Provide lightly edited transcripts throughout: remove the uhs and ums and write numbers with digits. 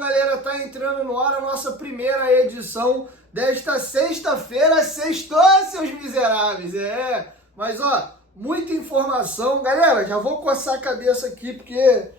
galera, tá entrando no ar a nossa primeira edição desta sexta-feira. Sextou, seus miseráveis, mas ó, muita informação, galera, já vou coçar a cabeça aqui porque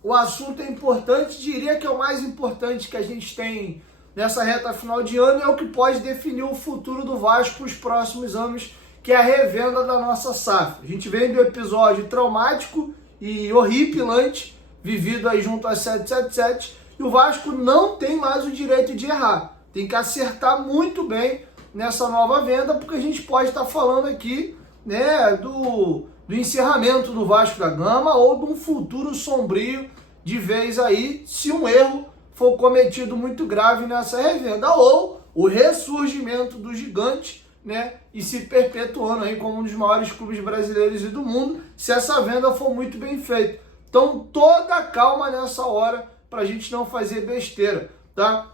o assunto é importante, diria que é o mais importante que a gente tem nessa reta final de ano, é o que pode definir o futuro do Vasco nos próximos anos, que é a revenda da nossa SAF. A gente vem do episódio traumático e horripilante vivido aí junto a 777, e o Vasco não tem mais o direito de errar. Tem que acertar muito bem nessa nova venda, porque a gente pode estar falando aqui, né, do encerramento do Vasco da Gama ou de um futuro sombrio de vez aí, se um erro for cometido muito grave nessa revenda, ou o ressurgimento do gigante, né, e se perpetuando aí como um dos maiores clubes brasileiros e do mundo, se essa venda for muito bem feita. Então, toda a calma nessa hora para a gente não fazer besteira, tá?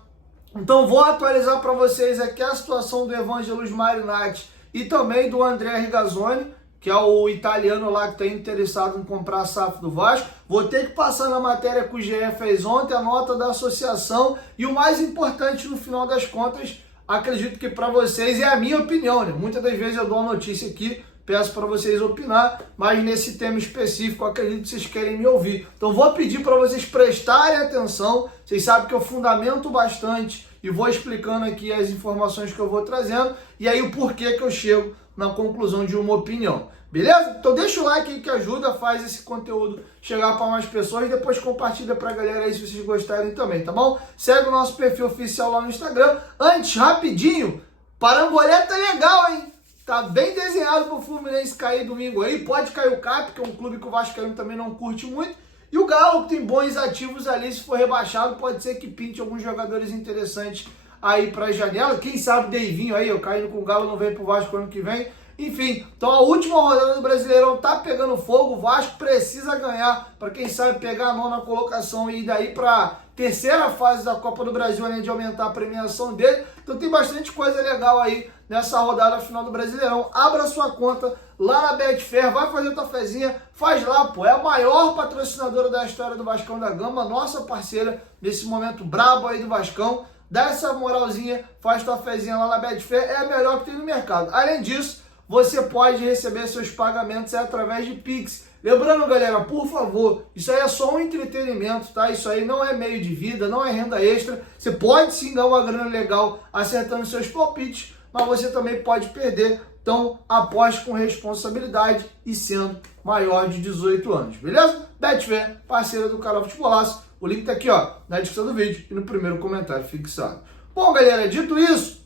Então, vou atualizar para vocês aqui a situação do Evangelos Marinatti e também do André Rigazzoni, que é o italiano lá que está interessado em comprar a SAF do Vasco. Vou ter que passar na matéria que o GE fez ontem, a nota da associação, e o mais importante no final das contas, acredito que para vocês é a minha opinião, né? Muitas das vezes eu dou uma notícia aqui, peço para vocês opinar, mas nesse tema específico acredito que vocês querem me ouvir. Então vou pedir para vocês prestarem atenção, vocês sabem que eu fundamento bastante e vou explicando aqui as informações que eu vou trazendo, e aí o porquê que eu chego na conclusão de uma opinião. Beleza? Então deixa o like aí que ajuda, faz esse conteúdo chegar para mais pessoas e depois compartilha para a galera aí se vocês gostarem também, tá bom? Segue o nosso perfil oficial lá no Instagram. Antes, rapidinho, paramboleta legal, hein? Tá bem desenhado pro Fluminense cair domingo aí. Pode cair o Cap, que é um clube que o Vascaíno também não curte muito. E o Galo, que tem bons ativos ali, se for rebaixado, pode ser que pinte alguns jogadores interessantes aí pra janela. Quem sabe Deivinho aí, eu caindo com o Galo, não vem pro Vasco ano que vem. Enfim, então a última rodada do Brasileirão tá pegando fogo, o Vasco precisa ganhar para quem sabe pegar a nona colocação e ir daí para terceira fase da Copa do Brasil, além de aumentar a premiação dele. Então tem bastante coisa legal aí nessa rodada final do Brasileirão. Abra sua conta lá na Betfair, vai fazer tua fezinha, faz lá, pô, é a maior patrocinadora da história do Vascão da Gama, nossa parceira nesse momento brabo aí do Vascão. Dá essa moralzinha, faz tua fezinha lá na Betfair, é a melhor que tem no mercado. Além disso, você pode receber seus pagamentos através de Pix. Lembrando, galera, por favor, isso aí é só um entretenimento, tá? Isso aí não é meio de vida, não é renda extra. Você pode sim dar uma grana legal acertando seus palpites, mas você também pode perder. Então, aposte com responsabilidade e sendo maior de 18 anos, beleza? Betfair, parceira do canal Futebolaço. O link tá aqui, ó, na descrição do vídeo e no primeiro comentário fixado. Bom, galera, dito isso,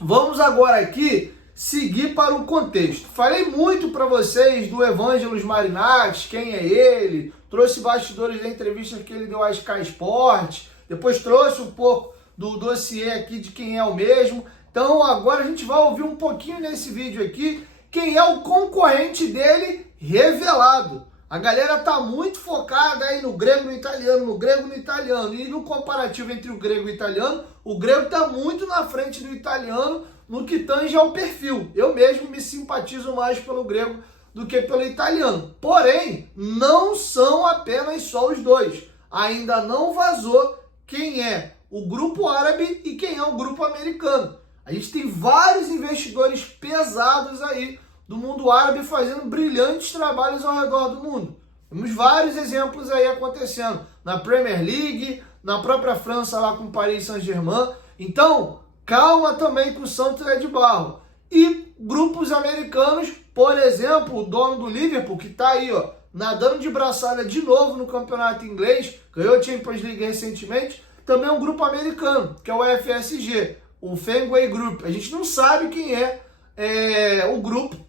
vamos agora aqui seguir para o contexto. Falei muito para vocês do Evangelos Marinatti, quem é ele, trouxe bastidores da entrevista que ele deu à Sky Sports, depois trouxe um pouco do dossiê aqui de quem é o mesmo. Então agora a gente vai ouvir um pouquinho nesse vídeo aqui quem é o concorrente dele revelado. A galera tá muito focada aí no grego e no italiano, no grego e no italiano, e no comparativo entre o grego e o italiano, o grego tá muito na frente do italiano no que tange ao perfil. Eu mesmo me simpatizo mais pelo grego do que pelo italiano. Porém, não são apenas só os dois. Ainda não vazou quem é o grupo árabe e quem é o grupo americano. A gente tem vários investidores pesados aí do mundo árabe fazendo brilhantes trabalhos ao redor do mundo. Temos vários exemplos aí acontecendo na Premier League, na própria França lá com o Paris Saint-Germain. Então, calma também com o Santos é de barro. E grupos americanos, por exemplo, o dono do Liverpool, que está aí, ó, nadando de braçada de novo no campeonato inglês, ganhou a Champions League recentemente, também é um grupo americano, que é o FSG, o Fenway Group. A gente não sabe quem é o grupo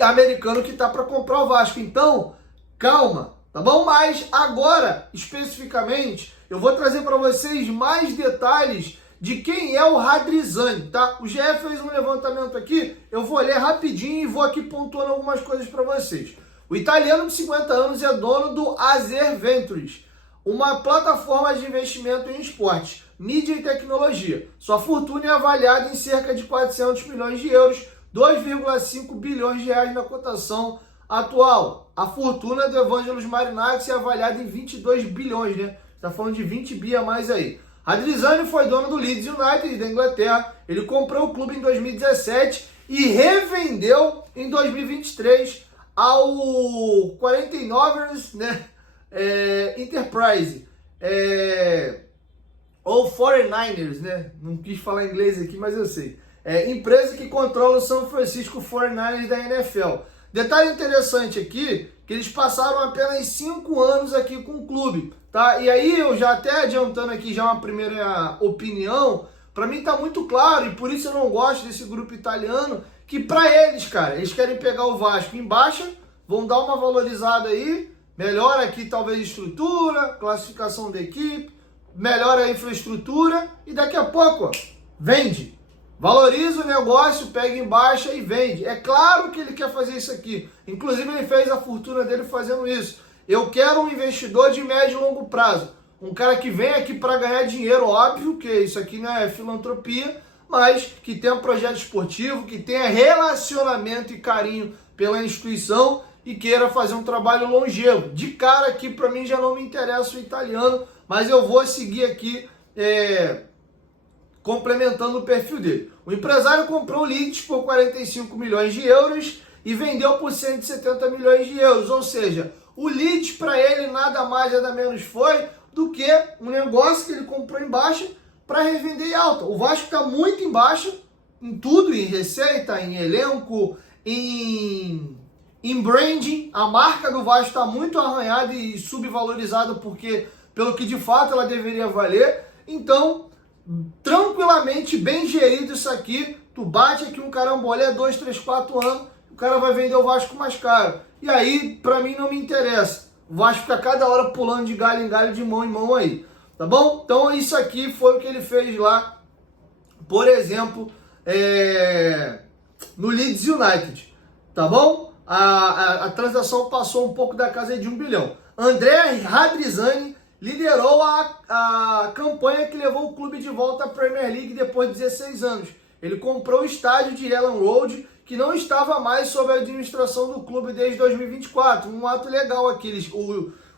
americano que está para comprar o Vasco. Então, calma, tá bom? Mas agora, especificamente, eu vou trazer para vocês mais detalhes de quem é o Radrizzani, tá? O GE fez um levantamento aqui, eu vou ler rapidinho e vou aqui pontuando algumas coisas para vocês. O italiano de 50 anos é dono do Azer Ventures, uma plataforma de investimento em esportes, mídia e tecnologia. Sua fortuna é avaliada em cerca de 400 milhões de euros, 2,5 bilhões de reais na cotação atual. A fortuna do Evangelos Marinatti é avaliada em 22 bilhões, né? Está falando de 20 bi a mais aí. Radrizzani foi dono do Leeds United da Inglaterra. Ele comprou o clube em 2017 e revendeu em 2023 ao 49ers, né? Enterprise. Ou 49ers, né? Não quis falar inglês aqui, mas eu sei. Empresa que controla o São Francisco 49ers da NFL. Detalhe interessante aqui, que eles passaram apenas 5 anos aqui com o clube, tá? E aí eu já até adiantando aqui já uma primeira opinião, para mim tá muito claro, e por isso eu não gosto desse grupo italiano, que para eles, cara, eles querem pegar o Vasco em baixa, vão dar uma valorizada aí, melhora aqui talvez a estrutura, classificação da equipe, melhora a infraestrutura e daqui a pouco, ó, vende. Valoriza o negócio, pega em baixa e vende. É claro que ele quer fazer isso aqui. Inclusive ele fez a fortuna dele fazendo isso. Eu quero um investidor de médio e longo prazo. Um cara que vem aqui para ganhar dinheiro, óbvio que isso aqui não é filantropia, mas que tenha um projeto esportivo, que tenha relacionamento e carinho pela instituição e queira fazer um trabalho longevo. De cara aqui, para mim, já não me interessa o italiano, mas eu vou seguir aqui complementando o perfil dele. O empresário comprou o Leeds por 45 milhões de euros e vendeu por 170 milhões de euros. Ou seja, o Leeds para ele nada mais nada menos foi do que um negócio que ele comprou em baixa para revender em alta. O Vasco está muito em baixa em tudo, em receita, em elenco, em branding. A marca do Vasco está muito arranhada e subvalorizada porque pelo que de fato ela deveria valer. Então, tranquilamente, bem gerido isso aqui, tu bate aqui um carambolé 2, 3, 4 anos, o cara vai vender o Vasco mais caro. E aí, pra mim, não me interessa. O Vasco fica cada hora pulando de galho em galho, de mão em mão aí, tá bom? Então, isso aqui foi o que ele fez lá, por exemplo, no Leeds United, tá bom? A transação passou um pouco da casa de 1 bilhão. André Radrizzani liderou a campanha que levou o clube de volta à Premier League depois de 16 anos. Ele comprou o estádio de Elland Road, que não estava mais sob a administração do clube desde 2024. Um ato legal aqui.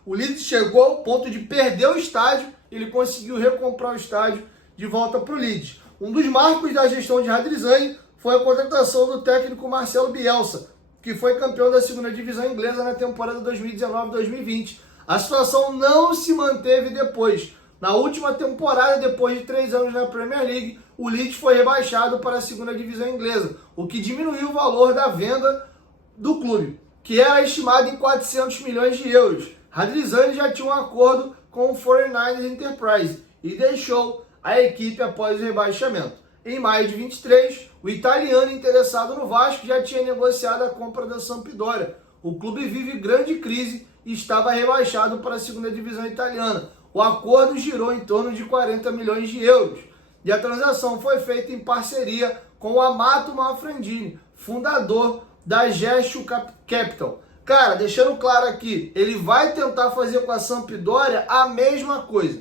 O Leeds chegou ao ponto de perder o estádio, ele conseguiu recomprar o estádio de volta para o Leeds. Um dos marcos da gestão de Radrizzani foi a contratação do técnico Marcelo Bielsa, que foi campeão da segunda divisão inglesa na temporada 2019-2020. A situação não se manteve depois. Na última temporada, depois de 3 anos na Premier League, o Leeds foi rebaixado para a segunda divisão inglesa, o que diminuiu o valor da venda do clube, que era estimado em 400 milhões de euros. Radrizzani já tinha um acordo com o 49ers Enterprise e deixou a equipe após o rebaixamento. Em maio de 23, o italiano interessado no Vasco já tinha negociado a compra da Sampdoria. O clube vive grande crise e estava rebaixado para a segunda divisão italiana. O acordo girou em torno de 40 milhões de euros. E a transação foi feita em parceria com o Amato Manfredini, fundador da Gesto Capital. Cara, deixando claro aqui, ele vai tentar fazer com a Sampdoria a mesma coisa.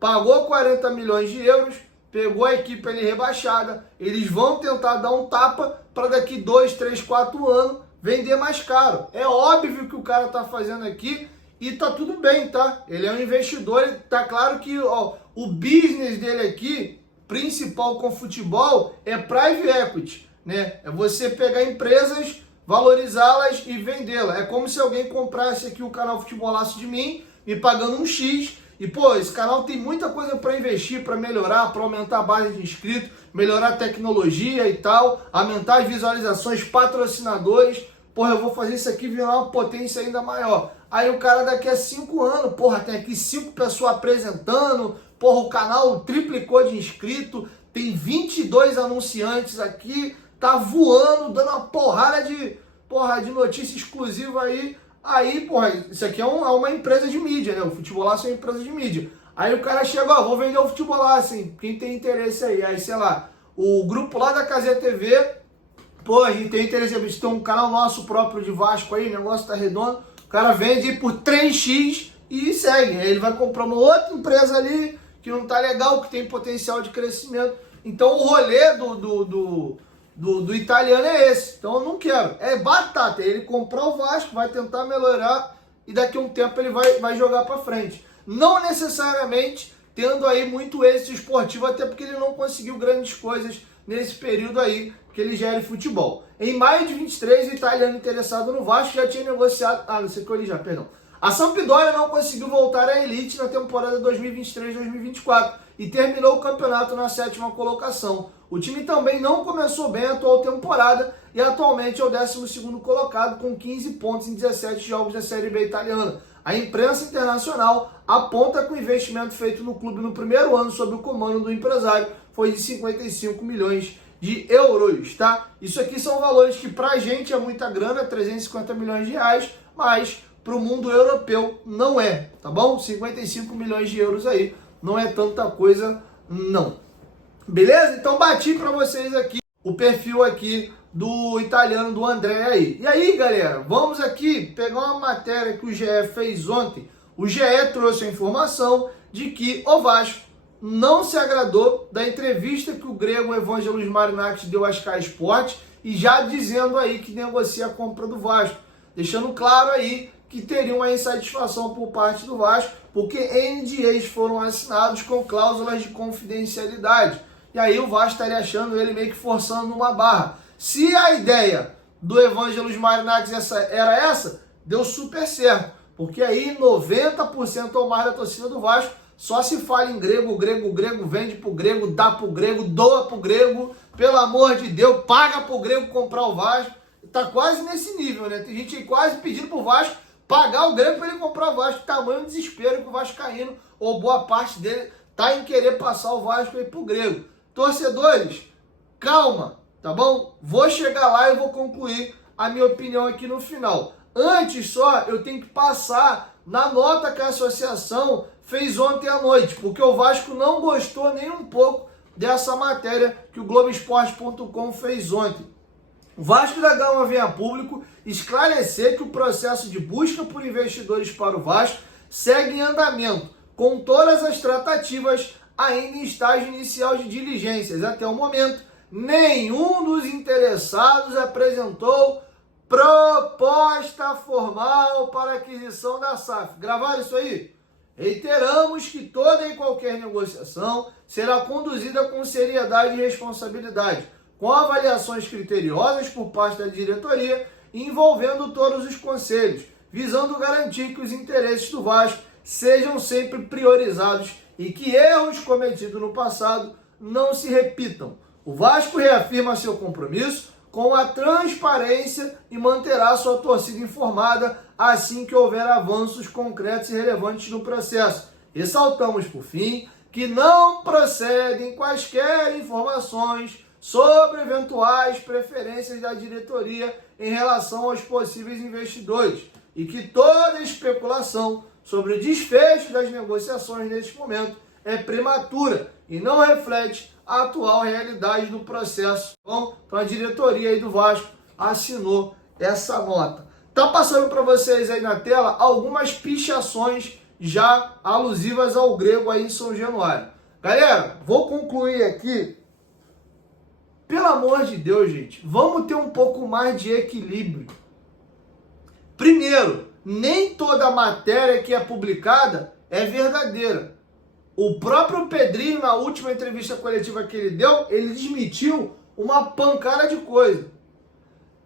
Pagou 40 milhões de euros, pegou a equipe ali rebaixada, eles vão tentar dar um tapa para daqui 2, 3, 4 anos vender mais caro. É óbvio que o cara tá fazendo aqui e tá tudo bem, tá? Ele é um investidor, tá claro que o business dele aqui, principal com futebol, é private equity, né? É você pegar empresas, valorizá-las e vendê-las. É como se alguém comprasse aqui o canal Futebolaço de mim, me pagando um X, e pô, esse canal tem muita coisa para investir, para melhorar, para aumentar a base de inscritos, melhorar a tecnologia e tal, aumentar as visualizações, patrocinadores. Porra, eu vou fazer isso aqui virar uma potência ainda maior. Aí o cara daqui a 5 anos, porra, tem aqui 5 pessoas apresentando, porra, o canal triplicou de inscrito, tem 22 anunciantes aqui, tá voando, dando uma porrada de notícia exclusiva aí. Aí, porra, isso aqui é uma empresa de mídia, né? O Futebolaço é uma empresa de mídia. Aí o cara chega, ó, vou vender o Futebolaço, hein? Quem tem interesse aí? Aí, sei lá, o grupo lá da Casé TV, pô, a gente tem interesse, a gente tem um canal nosso próprio de Vasco aí, o negócio tá redondo, o cara vende por 3x e segue. Aí ele vai comprar uma outra empresa ali que não tá legal, que tem potencial de crescimento. Então o rolê do italiano é esse. Então eu não quero. É batata. Ele comprar o Vasco, vai tentar melhorar e daqui a um tempo ele vai jogar pra frente. não necessariamente tendo aí muito êxito esportivo, até porque ele não conseguiu grandes coisas nesse período aí que ele gera futebol. Em maio de 23, o italiano interessado no Vasco já tinha negociado... não sei o que eu li já, perdão. A Sampdoria não conseguiu voltar à elite na temporada 2023-2024 e terminou o campeonato na 7ª colocação. O time também não começou bem a atual temporada e atualmente é o 12º colocado com 15 pontos em 17 jogos da Série B italiana. A imprensa internacional aponta que o investimento feito no clube no primeiro ano sob o comando do empresário foi de 55 milhões de euros, tá? Isso aqui são valores que pra gente é muita grana, 350 milhões de reais, mas pro mundo europeu não é, tá bom? 55 milhões de euros aí não é tanta coisa, não. Beleza? Então bati pra vocês aqui o perfil aqui do italiano, do André aí. E aí, galera, vamos aqui pegar uma matéria que o GE fez ontem. O GE trouxe a informação de que o Vasco não se agradou da entrevista que o grego Evangelos Marinakis deu à Sky Sport e já dizendo aí que negocia a compra do Vasco, deixando claro aí que teria uma insatisfação por parte do Vasco, porque NDAs foram assinados com cláusulas de confidencialidade. E aí o Vasco estaria achando ele meio que forçando uma barra. Se a ideia do Evangelos Marinakis era essa, deu super certo. Porque aí 90% ou mais da torcida do Vasco só se fala em grego, o grego vende pro grego, dá pro grego, doa pro grego. Pelo amor de Deus, paga pro grego comprar o Vasco. Tá quase nesse nível, né? Tem gente aí quase pedindo pro Vasco pagar o grego para ele comprar o Vasco. Tamanho desespero que o vascaíno, ou boa parte dele, tá em querer passar o Vasco aí pro grego. Torcedores, calma, tá bom? Vou chegar lá e vou concluir a minha opinião aqui no final. Antes só, eu tenho que passar na nota que a associação fez ontem à noite, porque o Vasco não gostou nem um pouco dessa matéria que o Globoesporte.com fez ontem. O Vasco da Gama vem a público esclarecer que o processo de busca por investidores para o Vasco segue em andamento, com todas as tratativas ainda em estágio inicial de diligências. Até o momento, nenhum dos interessados apresentou proposta formal para aquisição da SAF. Gravaram isso aí? Reiteramos que toda e qualquer negociação será conduzida com seriedade e responsabilidade, com avaliações criteriosas por parte da diretoria, envolvendo todos os conselhos, visando garantir que os interesses do Vasco sejam sempre priorizados e que erros cometidos no passado não se repitam. O Vasco reafirma seu compromisso com a transparência e manterá sua torcida informada assim que houver avanços concretos e relevantes no processo. Ressaltamos, por fim, que não procedem quaisquer informações sobre eventuais preferências da diretoria em relação aos possíveis investidores e que toda especulação sobre o desfecho das negociações neste momento é prematura e não reflete a atual realidade do processo. Bom, então a diretoria aí do Vasco assinou essa nota. Tá passando para vocês aí na tela algumas pichações já alusivas ao grego aí em São Januário. Galera, vou concluir aqui. Pelo amor de Deus, gente, vamos ter um pouco mais de equilíbrio. Primeiro, nem toda matéria que é publicada é verdadeira. O próprio Pedrinho, na última entrevista coletiva que ele deu, ele desmentiu uma pancada de coisa.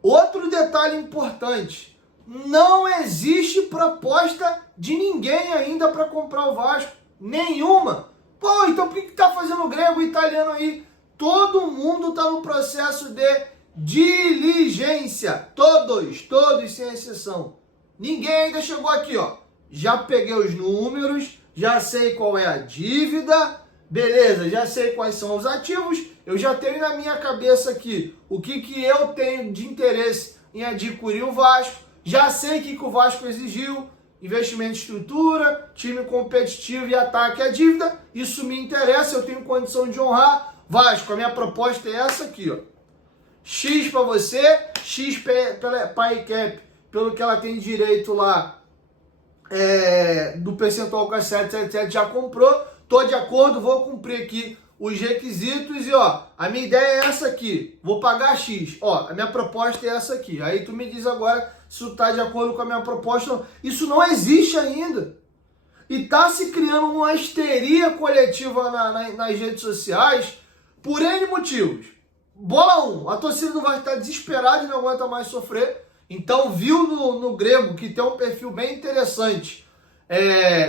Outro detalhe importante, não existe proposta de ninguém ainda para comprar o Vasco. Nenhuma. Pô, então por que tá fazendo o grego e o italiano aí? Todo mundo está no processo de diligência. Todos sem exceção. Ninguém ainda chegou aqui, ó. Já peguei os números, já sei qual é a dívida, beleza, já sei quais são os ativos, eu já tenho na minha cabeça aqui o que eu tenho de interesse em adquirir o Vasco, já sei o que o Vasco exigiu, investimento em estrutura, time competitivo e ataque à dívida, isso me interessa, eu tenho condição de honrar. Vasco, a minha proposta é essa aqui, ó. X para você, X pela pay cap, pelo que ela tem direito lá, do percentual que a 777 já comprou, tô de acordo, vou cumprir aqui os requisitos e ó, a minha ideia é essa aqui, vou pagar X, ó, a minha proposta é essa aqui. Aí tu me diz agora se tu tá de acordo com a minha proposta. Isso não existe ainda. e tá se criando uma histeria coletiva nas redes sociais por N motivos. Bola 1, a torcida do Vasco tá desesperada e não aguenta mais sofrer. Então viu no Grego que tem um perfil bem interessante.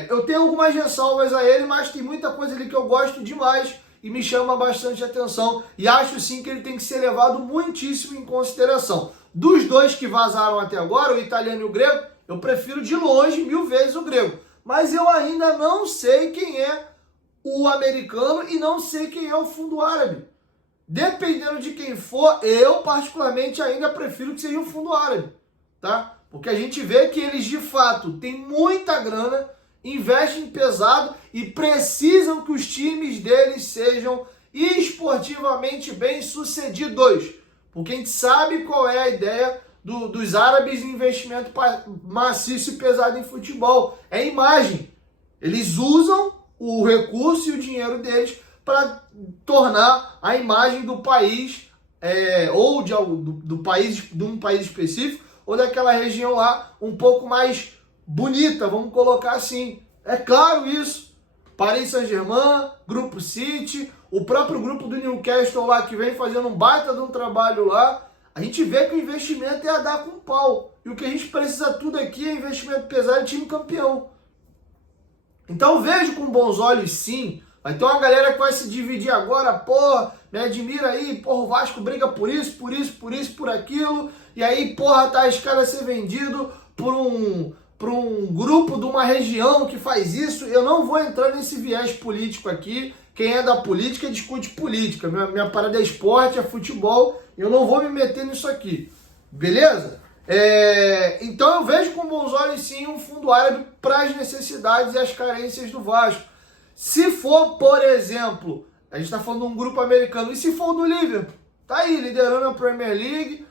Eu tenho algumas ressalvas a ele, mas tem muita coisa ali que eu gosto demais e me chama bastante atenção. E acho sim que ele tem que ser levado muitíssimo em consideração. Dos dois que vazaram até agora, o italiano e o grego, eu prefiro de longe 1000 vezes o grego. Mas eu ainda não sei quem é o americano e não sei quem é o fundo árabe. Dependendo de quem for, eu particularmente ainda prefiro que seja o fundo árabe, tá? Porque a gente vê que eles de fato têm muita grana, investem pesado e precisam que os times deles sejam esportivamente bem-sucedidos. Porque a gente sabe qual é a ideia dos árabes de investimento maciço e pesado em futebol. É imagem. Eles usam o recurso e o dinheiro deles para tornar a imagem do país, ou do país, de um país específico, ou daquela região lá, um pouco mais bonita, vamos colocar assim. É claro isso. Paris Saint-Germain, Grupo City, o próprio grupo do Newcastle lá, que vem fazendo um baita de um trabalho lá. A gente vê que o investimento é a dar com pau. E o que a gente precisa tudo aqui é investimento pesado e time campeão. Então eu vejo com bons olhos, sim. Vai ter uma galera que vai se dividir agora, porra, me admira aí, porra, o Vasco briga por isso, por isso, por isso, por aquilo, e aí, porra, tá arriscado a ser vendido por um grupo de uma região que faz isso. Eu não vou entrar nesse viés político aqui. Quem é da política discute política. Minha parada é esporte, é futebol, eu não vou me meter nisso aqui, beleza? Então eu vejo com bons olhos, sim, um fundo árabe para as necessidades e as carências do Vasco. Se for, por exemplo, a gente está falando de um grupo americano, e se for do Liverpool, tá aí, liderando a Premier League,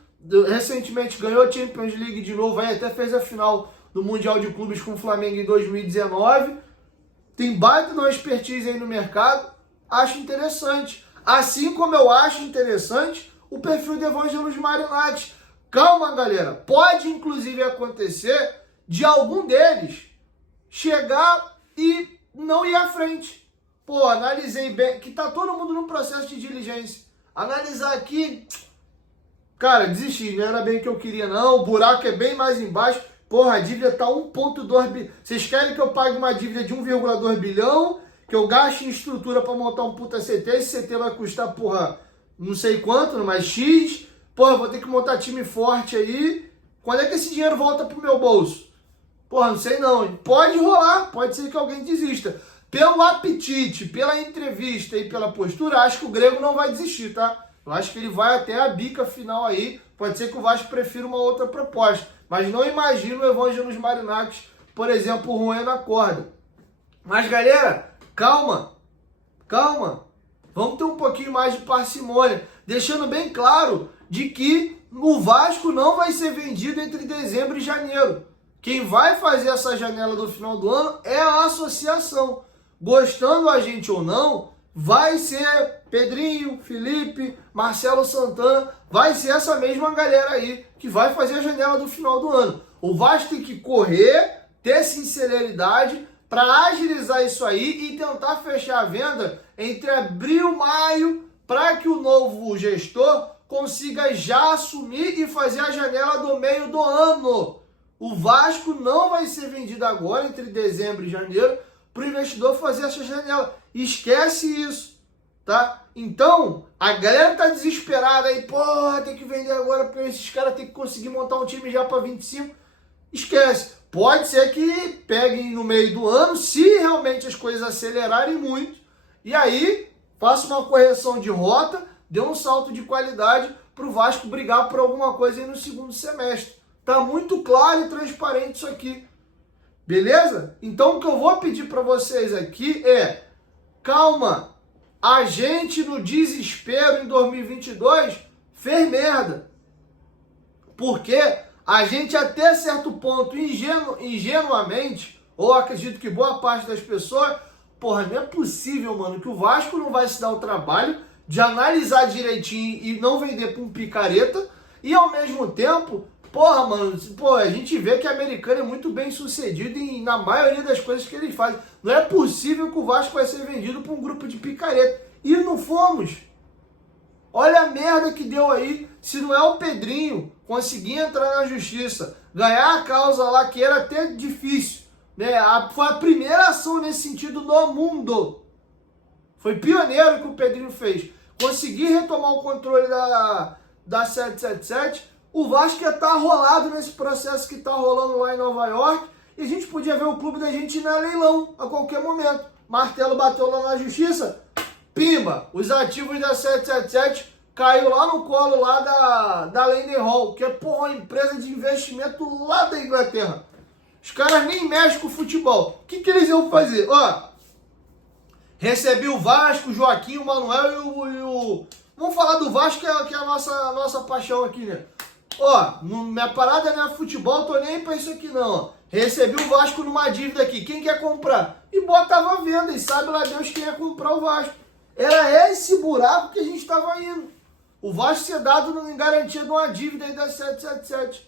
recentemente ganhou a Champions League de novo, aí até fez a final do Mundial de Clubes com o Flamengo em 2019, tem baita de uma expertise aí no mercado, acho interessante. Assim como eu acho interessante o perfil de Evangelos Marinakis. Calma, galera, pode inclusive acontecer de algum deles chegar e não ir à frente. Pô, analisei bem, que tá todo mundo no processo de diligência. Analisar aqui, cara, desisti, não era bem o que eu queria não, o buraco é bem mais embaixo. Porra, a dívida tá 1,2 bilhão. Vocês querem que eu pague uma dívida de 1,2 bilhão, que eu gaste em estrutura para montar um puta CT, esse CT vai custar, porra, não sei quanto, mas X, porra, vou ter que montar time forte aí. Quando é que esse dinheiro volta pro meu bolso? Porra, não sei não. Pode rolar, pode ser que alguém desista. Pelo apetite, pela entrevista e pela postura, acho que o grego não vai desistir, tá? Eu acho que ele vai até a bica final aí. Pode ser que o Vasco prefira uma outra proposta. Mas não imagino o Evangelos Marinakis, por exemplo, roendo a corda. Mas, galera, calma. Calma. Vamos ter um pouquinho mais de parcimônia. Deixando bem claro de que o Vasco não vai ser vendido entre dezembro e janeiro. Quem vai fazer essa janela do final do ano é a associação. Gostando a gente ou não, vai ser Pedrinho, Felipe, Marcelo Santana, vai ser essa mesma galera aí que vai fazer a janela do final do ano. O Vasco tem que correr, ter sinceridade para agilizar isso aí e tentar fechar a venda entre abril e maio para que o novo gestor consiga já assumir e fazer a janela do meio do ano. O Vasco não vai ser vendido agora, entre dezembro e janeiro, para o investidor fazer essa janela. Esquece isso, tá? Então, a galera tá desesperada aí, porra, tem que vender agora para esses caras tem que conseguir montar um time já para 25. Esquece. Pode ser que peguem no meio do ano, se realmente as coisas acelerarem muito, e aí faça uma correção de rota, dê um salto de qualidade para o Vasco brigar por alguma coisa aí no segundo semestre. Tá muito claro e transparente isso aqui. Beleza? Então o que eu vou pedir para vocês aqui é calma. A gente no desespero em 2022 fez merda. Porque a gente até certo ponto ingenuamente, ou acredito que boa parte das pessoas, porra, não é possível, mano, que o Vasco não vai se dar o trabalho de analisar direitinho e não vender para um picareta e ao mesmo tempo Porra, mano, pô, a gente vê que o americano é muito bem sucedido na maioria das coisas que ele faz. Não é possível que o Vasco vai ser vendido para um grupo de picareta. E não fomos. Olha a merda que deu aí. Se não é o Pedrinho conseguir entrar na justiça, ganhar a causa lá, que era até difícil, né? Foi a primeira ação nesse sentido no mundo. Foi pioneiro que o Pedrinho fez. Conseguir retomar o controle da 777. O Vasco ia estar rolado nesse processo que está rolando lá em Nova York. E a gente podia ver o clube da gente ir na leilão a qualquer momento. Martelo bateu lá na justiça. Pimba! Os ativos da 777 caiu lá no colo lá da Leadenhall, que é, porra, uma empresa de investimento lá da Inglaterra. Os caras nem mexem com o futebol. O que eles iam fazer? Ó, recebi o Vasco, o Joaquim, o Manuel e o... Vamos falar do Vasco, que é a nossa paixão aqui, né? Ó, minha parada não é futebol, tô nem aí pra isso aqui não, ó. Recebi o Vasco numa dívida aqui, quem quer comprar? E botava a venda, e sabe lá Deus quem ia comprar o Vasco. Era esse buraco que a gente tava indo. O Vasco ser dado em garantia de uma dívida aí da 777.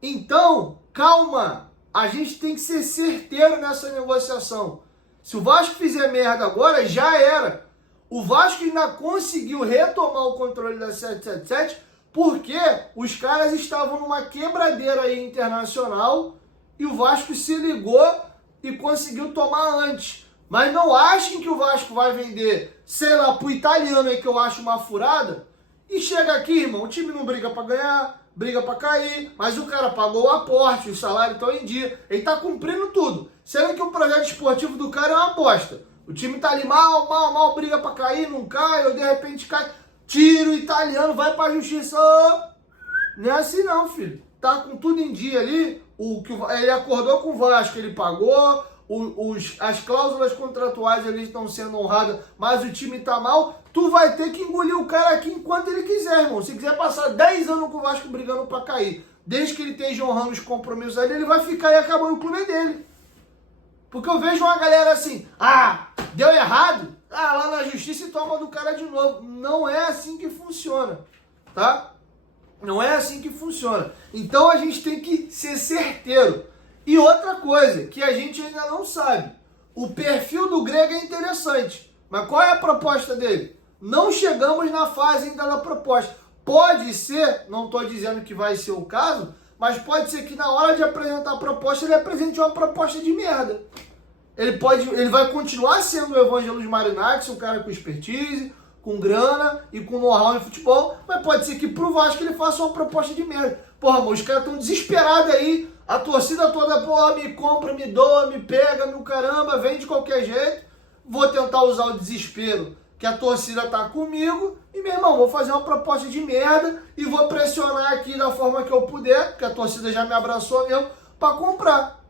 Então, calma, a gente tem que ser certeiro nessa negociação. Se o Vasco fizer merda agora, já era. O Vasco ainda conseguiu retomar o controle da 777 porque os caras estavam numa quebradeira aí internacional e o Vasco se ligou e conseguiu tomar antes. Mas não achem que o Vasco vai vender, sei lá, pro italiano aí, que eu acho uma furada, e chega aqui, irmão, o time não briga pra ganhar, briga pra cair, mas o cara pagou o aporte, o salário estão em dia, ele tá cumprindo tudo. Sendo que o projeto esportivo do cara é uma bosta. O time tá ali mal, briga pra cair, não cai, ou de repente cai, tira o italiano, vai pra justiça. Não é assim não, filho. Tá com tudo em dia ali, ele acordou com o Vasco, ele pagou, as cláusulas contratuais ali estão sendo honradas, mas o time tá mal, tu vai ter que engolir o cara aqui enquanto ele quiser, irmão. Se quiser passar 10 anos com o Vasco brigando pra cair, desde que ele esteja honrando os compromissos ali, ele vai ficar e acabou o clube dele. Porque eu vejo uma galera assim, deu errado, lá na justiça e toma do cara de novo. Não é assim que funciona, tá? Não é assim que funciona. Então a gente tem que ser certeiro. E outra coisa, que a gente ainda não sabe, o perfil do Grego é interessante, mas qual é a proposta dele? Não chegamos na fase ainda da proposta. Pode ser, não estou dizendo que vai ser o caso, mas pode ser que na hora de apresentar a proposta, ele apresente uma proposta de merda. Ele vai continuar sendo o Evangelos Marinakis, um cara com expertise, com grana e com know-how em futebol, mas pode ser que pro Vasco ele faça uma proposta de merda. Porra, amor, os caras estão desesperados aí, a torcida toda, porra, me compra, me doa, me pega, meu caramba, vem de qualquer jeito. Vou tentar usar o desespero que a torcida tá comigo e, meu irmão, vou fazer uma proposta de merda e vou pressionar aqui da forma que eu puder, porque a torcida já me abraçou mesmo, pra comprar.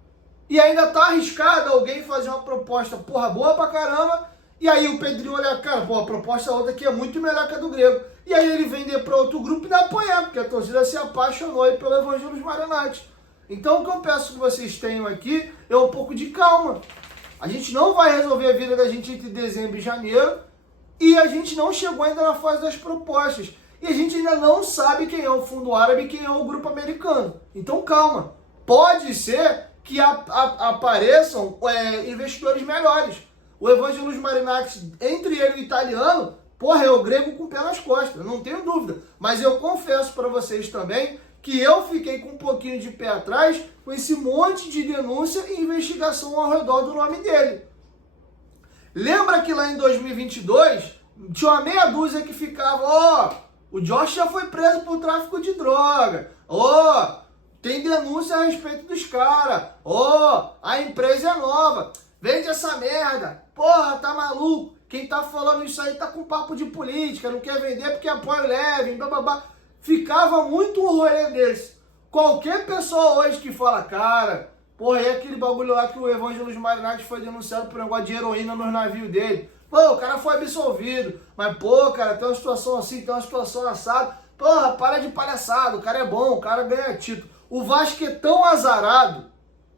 E ainda tá arriscado alguém fazer uma proposta, porra, boa pra caramba, e aí o Pedrinho olha, cara, pô, a proposta outra aqui é muito melhor que a do Grego. E aí ele vender pra outro grupo e dá apoiar, porque a torcida se apaixonou aí pelo Evangelos Marinakis. Então o que eu peço que vocês tenham aqui é um pouco de calma. A gente não vai resolver a vida da gente entre dezembro e janeiro, e a gente não chegou ainda na fase das propostas. E a gente ainda não sabe quem é o fundo árabe e quem é o grupo americano. Então calma. Pode ser que apareçam investidores melhores. O Evangelos Marinakis, entre ele e o italiano, porra, é o Grego com o pé nas costas, não tenho dúvida. Mas eu confesso para vocês também que eu fiquei com um pouquinho de pé atrás com esse monte de denúncia e investigação ao redor do nome dele. Lembra que lá em 2022, tinha uma meia dúzia que ficava, o Josh já foi preso por tráfico de droga, tem denúncia a respeito dos caras, a empresa é nova, vende essa merda, porra, tá maluco, quem tá falando isso aí tá com papo de política, não quer vender porque apoia o Levin, bababá. Ficava muito um rolê desse. Qualquer pessoa hoje que fala, cara, porra, é aquele bagulho lá que o Evangelos Marinakis foi denunciado por negócio de heroína nos navios dele. Pô, o cara foi absolvido, mas pô, cara, tem uma situação assim, tem uma situação assada. Porra, para de palhaçada, o cara é bom, o cara ganha título. O Vasco é tão azarado,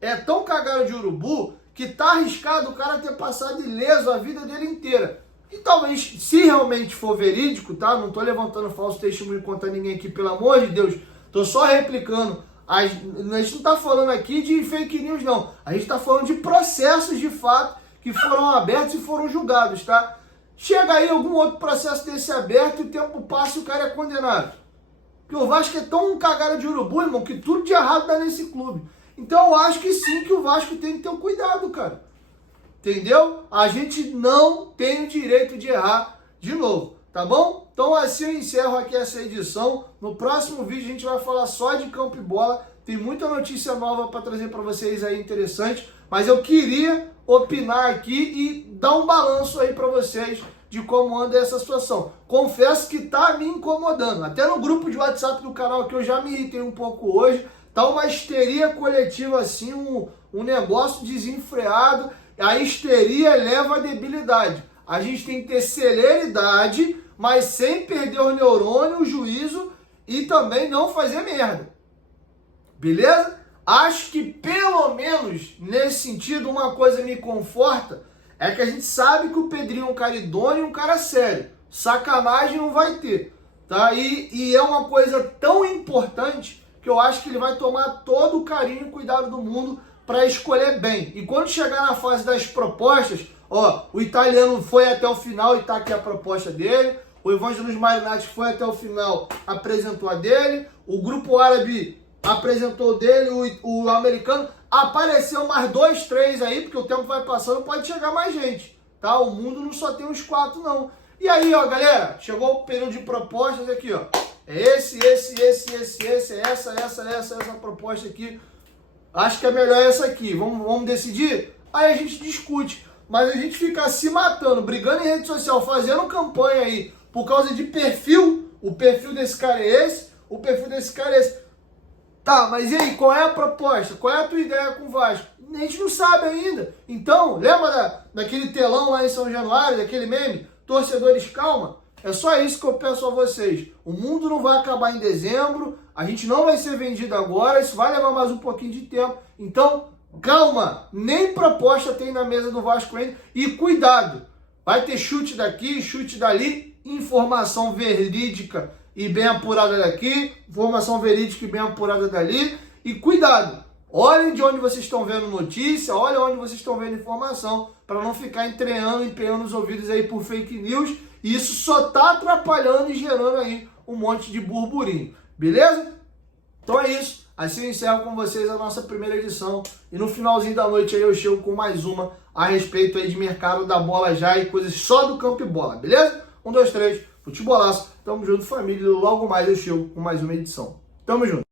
é tão cagado de urubu, que tá arriscado o cara ter passado ileso a vida dele inteira. E talvez, se realmente for verídico, tá? Não tô levantando falso testemunho contra ninguém aqui, pelo amor de Deus. Tô só replicando. A gente não tá falando aqui de fake news, não. A gente tá falando de processos de fato que foram abertos e foram julgados, tá? Chega aí algum outro processo desse aberto e o tempo passa e o cara é condenado. Porque o Vasco é tão cagada de urubu, irmão, que tudo de errado dá nesse clube. Então eu acho que sim, que o Vasco tem que ter um cuidado, cara. Entendeu? A gente não tem o direito de errar de novo, tá bom? Então assim eu encerro aqui essa edição. No próximo vídeo a gente vai falar só de campo e bola. Tem muita notícia nova para trazer para vocês aí interessante, mas eu queria opinar aqui e dar um balanço aí para vocês de como anda essa situação. Confesso que tá me incomodando. Até no grupo de WhatsApp do canal que eu já me irritei um pouco hoje, tá uma histeria coletiva assim, um negócio desenfreado. A histeria leva à debilidade. A gente tem que ter celeridade, mas sem perder o neurônio, o juízo e também não fazer merda. Beleza? Acho que pelo menos nesse sentido uma coisa me conforta, é que a gente sabe que o Pedrinho é um cara idôneo e um cara sério. Sacanagem não vai ter, tá? E é uma coisa tão importante que eu acho que ele vai tomar todo o carinho e cuidado do mundo para escolher bem. E quando chegar na fase das propostas, ó, o italiano foi até o final e tá aqui a proposta dele. O Evangelos Marinatti foi até o final, apresentou a dele. O grupo árabe apresentou dele, o americano. Apareceu mais 2, 3 aí, porque o tempo vai passando, pode chegar mais gente, tá? O mundo não só tem uns 4, não. E aí, ó, galera, chegou o período de propostas aqui, ó. É essa proposta aqui. Acho que é melhor essa aqui. Vamos decidir? Aí a gente discute. Mas a gente fica se matando, brigando em rede social, fazendo campanha aí por causa de perfil. O perfil desse cara é esse, o perfil desse cara é esse. Tá, mas e aí, qual é a proposta? Qual é a tua ideia com o Vasco? A gente não sabe ainda. Então, lembra daquele telão lá em São Januário, daquele meme? Torcedores, calma. É só isso que eu peço a vocês. O mundo não vai acabar em dezembro, a gente não vai ser vendido agora, isso vai levar mais um pouquinho de tempo. Então, calma, nem proposta tem na mesa do Vasco ainda. E cuidado, vai ter chute daqui, chute dali, informação verídica e bem apurada daqui, informação verídica e bem apurada dali. E cuidado, olhem de onde vocês estão vendo notícia, olhem onde vocês estão vendo informação, para não ficar empenhando os ouvidos aí por fake news. E isso só tá atrapalhando e gerando aí um monte de burburinho. Beleza? Então é isso. Assim eu encerro com vocês a nossa primeira edição. E no finalzinho da noite aí eu chego com mais uma a respeito aí de mercado da bola já e coisas só do campo e bola. Beleza? 1, 2, 3. Futebolaço. Tamo junto, família. Logo mais eu chego com mais uma edição. Tamo junto.